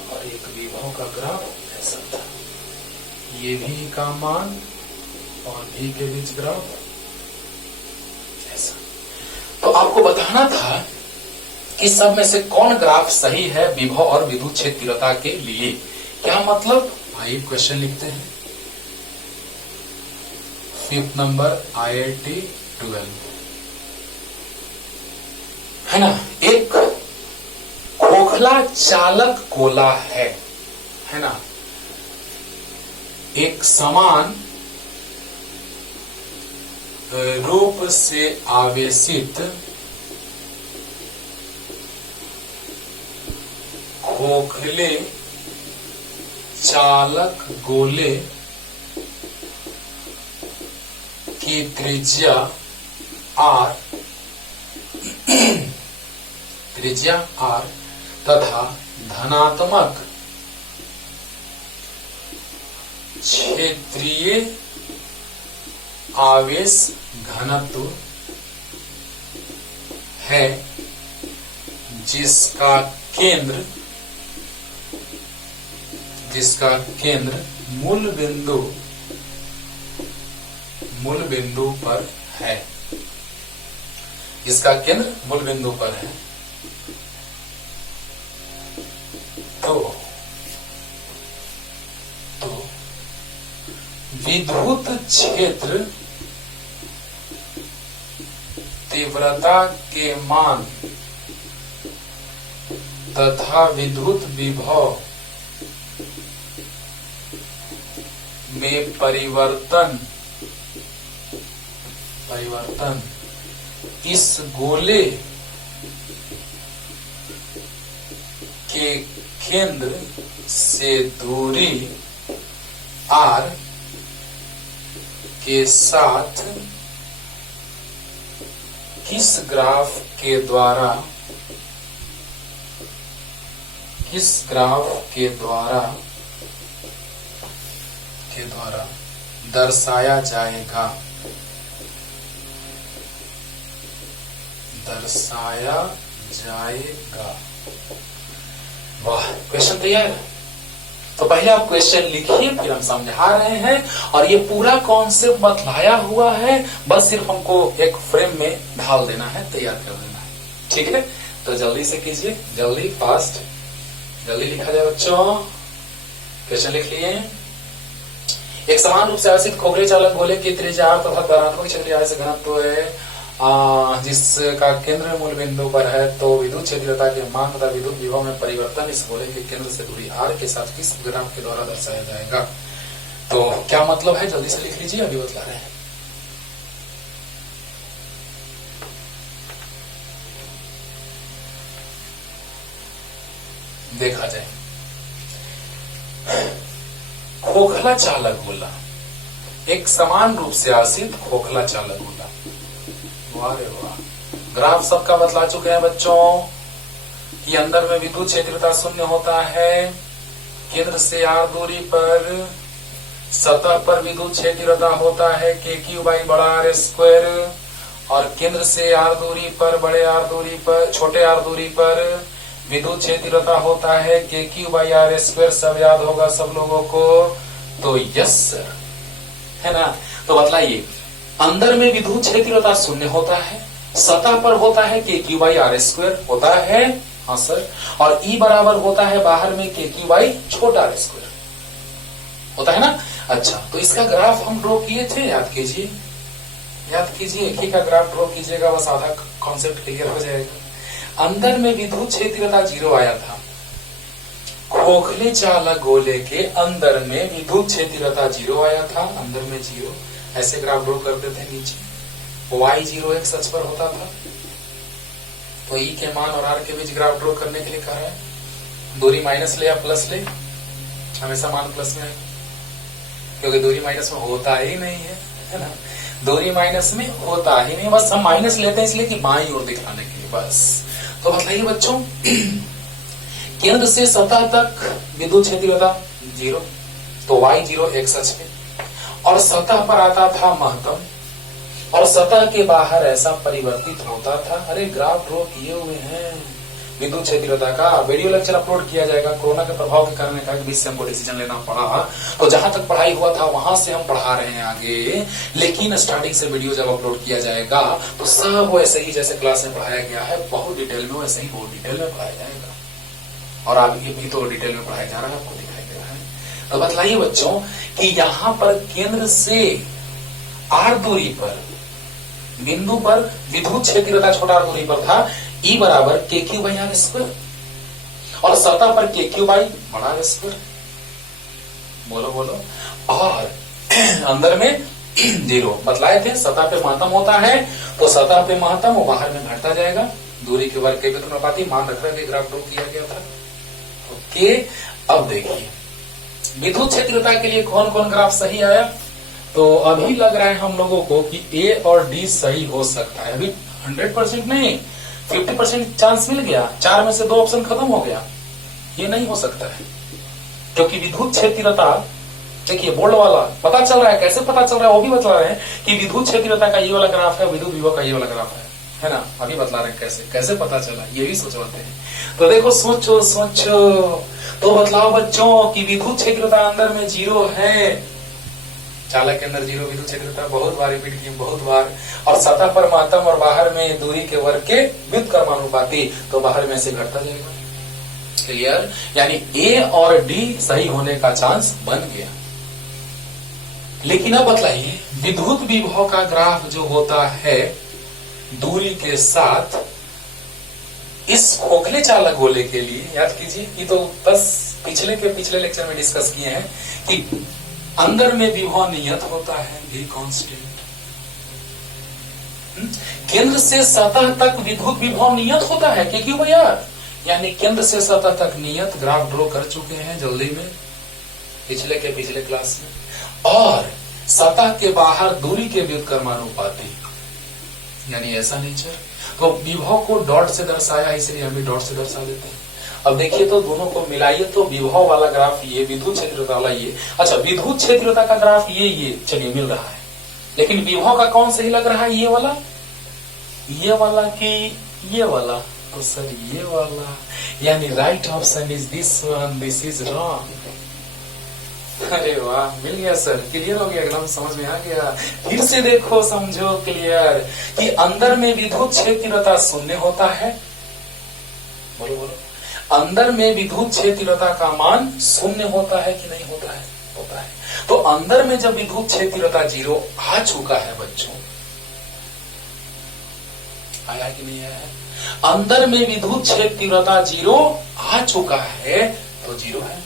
और एक विभव का ग्राफ ऐसा था। ये भी का मान और भी के बीच ग्राफ ऐसा। तो आपको बताना था कि सब में से कौन ग्राफ सही है विभव और विद्युत क्षेत्रता के लिए। क्या मतलब, भाई क्वेश्चन लिखते हैं। 5th नंबर IIT 12 है ना, एक खोखला चालक गोला है ना, एक समान रूप से आवेशित खोखले चालक गोले की त्रिज्या r तथा धनात्मक क्षेत्रीय आवेश घनत्व है, जिसका केंद्र मूल बिंदु पर है। इसका केंद्र मूल बिंदु पर है। तो विद्युत क्षेत्र तीव्रता के मान तथा विद्युत विभव में परिवर्तन इस गोले के केंद्र से दूरी r के साथ किस ग्राफ के द्वारा दर्शाया जाएगा। वाह, क्वेश्चन तैयार है। तो पहले आप क्वेश्चन लिखिए, फिर हम समझा रहे हैं, और ये पूरा कॉन्सेप्ट बतलाया हुआ है, बस सिर्फ हमको एक फ्रेम में ढाल देना है, तैयार कर देना है। ठीक है, तो जल्दी से कीजिए, जल्दी फास्ट, जल्दी लिखा जाए बच्चों। क्वेश्चन लिख लिए। एक समान रूप से आसित खोखले चालक गोले की त्रिज्या r तथा धनात्मक क्षेत्रीय आवेश घनत्व है, जिसका केंद्र मूल बिंदु पर है, तो विद्युत क्षेत्रता के मान तथा विद्युत विभव में परिवर्तन इस गोले के केंद्र से दूरी r के साथ किस ग्राफ के द्वारा दर्शाया जाएगा। तो क्या मतलब है, जल्दी से लिख लीजिए, अभी बतला रहे हैं। देखा जाए, खोखला चालक गोला, एक समान रूप से आसित खोखला चालक गोला। वाह रे वाह, ग्राफ सबका बतला चुके हैं बच्चों कि अंदर में विद्युत क्षेत्रता शून्य होता है, केंद्र से r दूरी पर सतह पर विद्युत क्षेत्रता होता है kq बाई बड़ा r स्क्वायर, और केंद्र से r दूरी पर बड़े r दूरी पर छोटे r दूरी पर विद्युत क्षेत्रता होता है kq बाई r स्क्वायर। सब याद होगा सब लोगों को, तो यस सर, है ना। तो बतलाइए, अंदर में विद्युत क्षेत्रता शून्य होता है, सतह पर होता है kq बाई r स्क्वायर होता है, हाँ सर, और E बराबर होता है बाहर में kq बाई छोटा r स्क्वायर होता है ना। अच्छा, तो इसका ग्राफ हम ड्रॉ किए थे, याद कीजिए, एक ही का ग्राफ ड्रॉ कीजिएगा, बस आधा कॉन्सेप्ट क्लियर हो जाएगा। अंदर में विद्युत क्षेत्रता 0 आया था, खोखले चालक गोले के अंदर में विद्युत क्षेत्रता 0 आया था, अंदर में 0, ऐसे ग्राफ ड्रॉ करते थे। नीचे y0 x अक्ष पर होता था, तो E के मान और R के बीच ग्राफ ड्रॉ करने के लिए कहा है, दूरी माइनस ले या प्लस ले, हमेशा मान प्लस में आएगा, क्योंकि दूरी माइनस में होता ही नहीं है ना, दूरी माइनस में होता ही नहीं, बस हम माइनस लेते हैं इसलिए कि बाईं ओर दिखाने के लिए, बस। तो बताइए बच्चों, केंद्र से सतह तक विद्युत क्षेत्रता 0, तो y0 x अक्ष पे, और सतह पर आता था महत्तम, और सतह के बाहर ऐसा परिवर्तित होता था। अरे ग्राफ ड्रॉ किए हुए हैं विद्युत क्षेत्रता का, वीडियो लेक्चर अपलोड किया जाएगा। कोरोना के प्रभाव के कारण के बीच से हमको डिसीजन लेना पड़ा, तो जहां तक पढ़ाई हुआ था वहां से हम पढ़ा रहे हैं आगे, लेकिन स्टार्टिंग से वीडियो जब अपलोड किया जाएगा तो सब वैसे ही जैसे क्लास में पढ़ाया गया है, बहुत डिटेल में, वैसे ही बहुत डिटेल में पढ़ाया जाएगा, और आगे भी तो डिटेल में पढ़ाया जा रहा है, आपको दिखाई दे रहा है। तो बतलाइए बच्चों कि यहाँ पर केंद्र से r दूरी पर बिंदु पर विद्युत क्षेत्रता छोटा r दूरी पर था, E बराबर kq बाई r स्क्वायर, और सतह पर kq बाई बड़ा r स्क्वायर, बोलो, और अंदर में 0 बतलाए थे। सतह पे महत्तम होता है, तो सतह पे महत्तम और बाहर में घटता जाएगा, दूरी के वर्ग के व्युत्क्रमानुपाती मान रख के ग्राफ ड्रॉ किया गया था। ओके, अब देखिए विद्युत क्षेत्रता के लिए कौन कौन ग्राफ सही आया? तो अभी लग रहा है हम लोगों को कि ए और डी सही हो सकता है। अभी 100% नहीं, 50% चांस मिल गया। 4 में से 2 ऑप्शन खत्म हो गया। ये नहीं हो सकता है क्योंकि विद्युत क्षेत्रता, देखिए बोर्ड वाला पता चल रहा है, कैसे पता चल रहा है वो भी बतला रहे हैं कि विद्युत क्षेत्रता का ये वाला ग्राफ है, विद्युत विभव का ये वाला ग्राफ है ना। अभी बतला रहे हैं कैसे कैसे पता चला, ये भी सोचवाते हैं। तो देखो सोचो सोचो, तो बतलाओ बच्चों कि विद्युत क्षेत्रता अंदर में 0 है, चालक के अंदर 0 विद्युत क्षेत्रता, बहुत बार रिपीट की, बहुत बार। और सतह पर मातम और बाहर में दूरी के वर्ग के व्युत्क्रमानुपाती, तो बाहर में से घटता जाएगा। क्लियर? यानी ए और डी सही होने का चांस बन गया। लेकिन अब बतलाइए, विद्युत विभव का ग्राफ जो होता है दूरी के साथ, इस खोखले चालक गोले के लिए याद कीजिए, ये तो बस पिछले लेक्चर में डिस्कस किए हैं कि अंदर में विभव नियत होता है भी कांस्टेंट, केंद्र से सतह तक विद्युत विभव नियत होता है। क्यों भैया? यानी केंद्र से सतह तक नियत ग्राफ ड्रॉ कर चुके हैं जल्दी में, पिछले क्लास में। और सतह के बाहर दूरी के व्युत्क्रमानुपाती, यानी ऐसा नेचर। तो विभव को डॉट से दर्शाया, इसलिए हम भी डॉट से दर्शा देते हैं। अब देखिए तो दोनों को मिलाइए तो विभव वाला ग्राफ ये, विद्युत क्षेत्रता वाला ये। अच्छा, विद्युत क्षेत्रता का ग्राफ ये चलिए मिल रहा है, लेकिन विभव का कौन सही लग रहा है? ये वाला कि ये वाला? तो सर ये वाला, यानी right option is this one, this is wrong. अरे वाह, मिल गया सर, क्लियर हो गया, एकदम समझ में आ गया। फिर से देखो, समझो क्लियर कि अंदर में विद्युत क्षेत्रता 0 होता है। बोलो, अंदर में विद्युत क्षेत्रता का मान 0 होता है कि नहीं होता है? होता है। तो अंदर में जब विद्युत क्षेत्रता 0 आ चुका है बच्चों, आया कि नहीं आया है? अंदर में विद्युत क्षेत्रता 0 आ चुका है तो 0 है,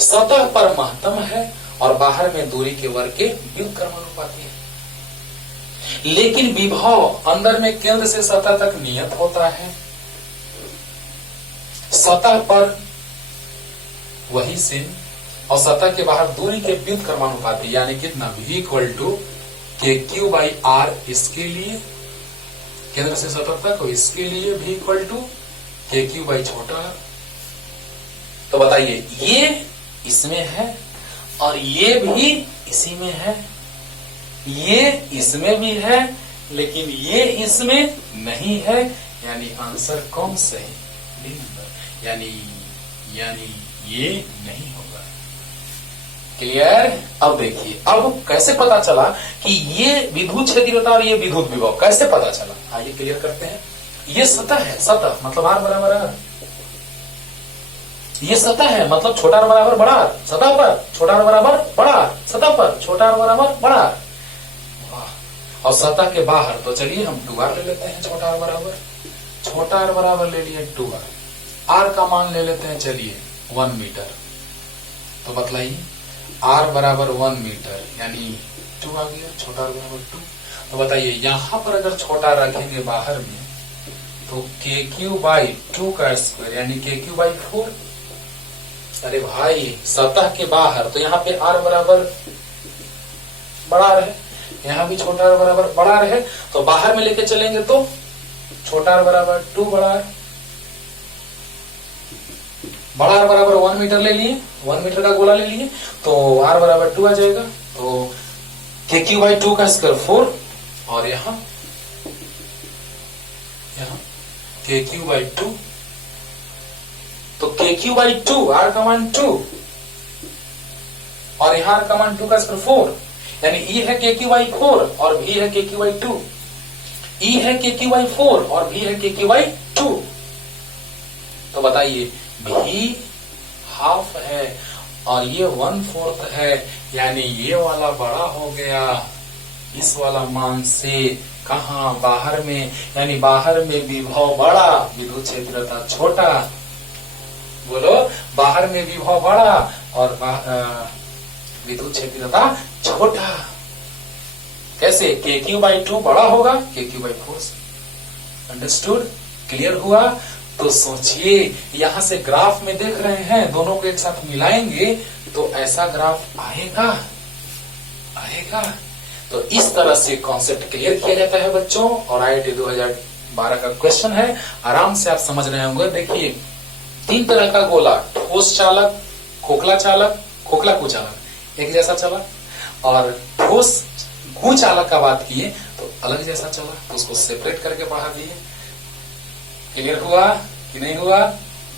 सतह पर महत्तम है और बाहर में दूरी के वर्ग के व्युत्क्रमानुपाती है। लेकिन विभव अंदर में केंद्र से सतह तक नियत होता है, सतह पर वही चिन्ह और सतह के बाहर दूरी के व्युत्क्रमानुपाती, यानी कितना? V = KQ/R इसके लिए, केंद्र से सतह तक, और इसके लिए V = KQ/r। तो बताइए, ये इसमें है और ये भी इसी में है, ये इसमें भी है लेकिन ये इसमें नहीं है, यानी आंसर कौन सही? डी नंबर, यानी ये नहीं होगा। क्लियर? अब देखिए, अब कैसे पता चला कि ये विद्युत क्षेत्रता और ये विद्युत विभव, कैसे पता चला? आइए क्लियर करते हैं। ये सतह है, सतह मतलब R बराबर R, ये सतह है मतलब छोटा r बराबर बड़ा R, सतह पर छोटा r बराबर बड़ा R, सतह पर छोटा r बराबर बड़ा R। वाह। और सतह के बाहर, तो चलिए हम 2r ले लेते हैं, छोटा r बराबर ले लिए 2r, r का मान ले लेते हैं चलिए 1 मीटर। तो बतलाइए, r बराबर 1 मीटर यानी 2 आ गया, छोटा r बराबर 2। तो बताइए, यहां पर अगर छोटा रखेंगे बाहर में तो KQ/2 का स्क्वायर यानी KQ/4। अरे भाई, सतह के बाहर तो यहाँ पे r बराबर बड़ा है, यहाँ भी छोटा r बराबर बड़ा है, तो बाहर में लेके चलेंगे तो छोटा r बराबर 2 बड़ा है, बड़ा r बराबर 1 मीटर ले लिए, 1 मीटर का गोला ले लिए, तो r बराबर 2 आ जाएगा। तो KQ/2 का स्क्वायर 4 और यहाँ KQ/2, तो KQ/2, r का मान 2 और यहाँ r का मान 2 का स्क्वायर 4, यानी E है KQ/4 और V है KQ/2, E है KQ/4 और V है KQ/2। तो बताइए, V हाफ है और ये 1/4 है, यानी ये वाला बड़ा हो गया इस वाला मान से। कहा? बाहर में, यानी बाहर में विभव बड़ा, विद्युत क्षेत्रता छोटा। बोलो, बाहर में विभव बड़ा और विद्युत क्षेत्रता छोटा। कैसे? KQ/2 बड़ा होगा KQ/4 से। अंडरस्टूड? क्लियर हुआ? तो सोचिए, यहां से ग्राफ में देख रहे हैं, दोनों को एक साथ मिलाएंगे तो ऐसा ग्राफ आएगा, आएगा। तो इस तरह से कॉन्सेप्ट क्लियर किया जाता है बच्चों, और IIT 2012 का क्वेश्चन है, आराम से आप समझ रहे होंगे। देखिए 3 तरह का गोला, ठोस चालक, खोखला चालक, खोखला कुचालक, एक जैसा चला, और ठोस कुचालक का बात किए तो अलग जैसा चला, तो उसको सेपरेट करके पढ़ा दिए। क्लियर हुआ कि नहीं हुआ?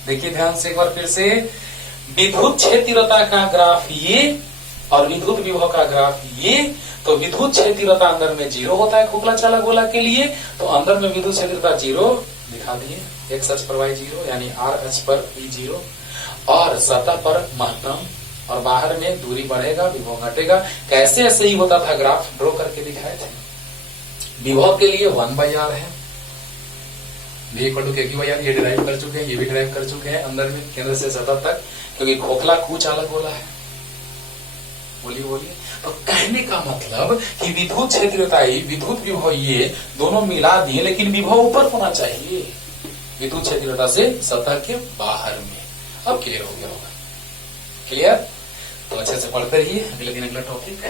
देखिए ध्यान से एक बार फिर से, विद्युत क्षेत्रता का ग्राफ ये और विद्युत विभव का ग्राफ ये। तो विद्युत क्षेत्रता अंदर में 0 होता है खोखला चालक गोला के लिए, तो अंदर में विद्युत क्षेत्रता 0 दिखा दिए, x अक्ष पर y 0 यानी r अक्ष पर e 0, और सतह पर महत्तम, और बाहर में दूरी बढ़ेगा विभव घटेगा। कैसे ऐसे ही होता था, ग्राफ ड्रॉ करके दिखाए थे। विभव के लिए 1/r है, v = k/r, ये डिराइव कर चुके हैं, ये भी डिराइव कर चुके हैं अंदर में केंद्र से सतह तक, क्योंकि खोखला कुचालक गोला है। बोलिए बोलिए। तो कहने का मतलब कि विद्युत क्षेत्रता ही विद्युत विभव ये दोनों मिला दिए, लेकिन विभव ऊपर होना चाहिए विद्युत क्षेत्रता से सतह के बाहर में। अब क्लियर हो गया होगा? क्लियर? तो अच्छे से पढ़ते रहिए, अगले दिन अगला टॉपिक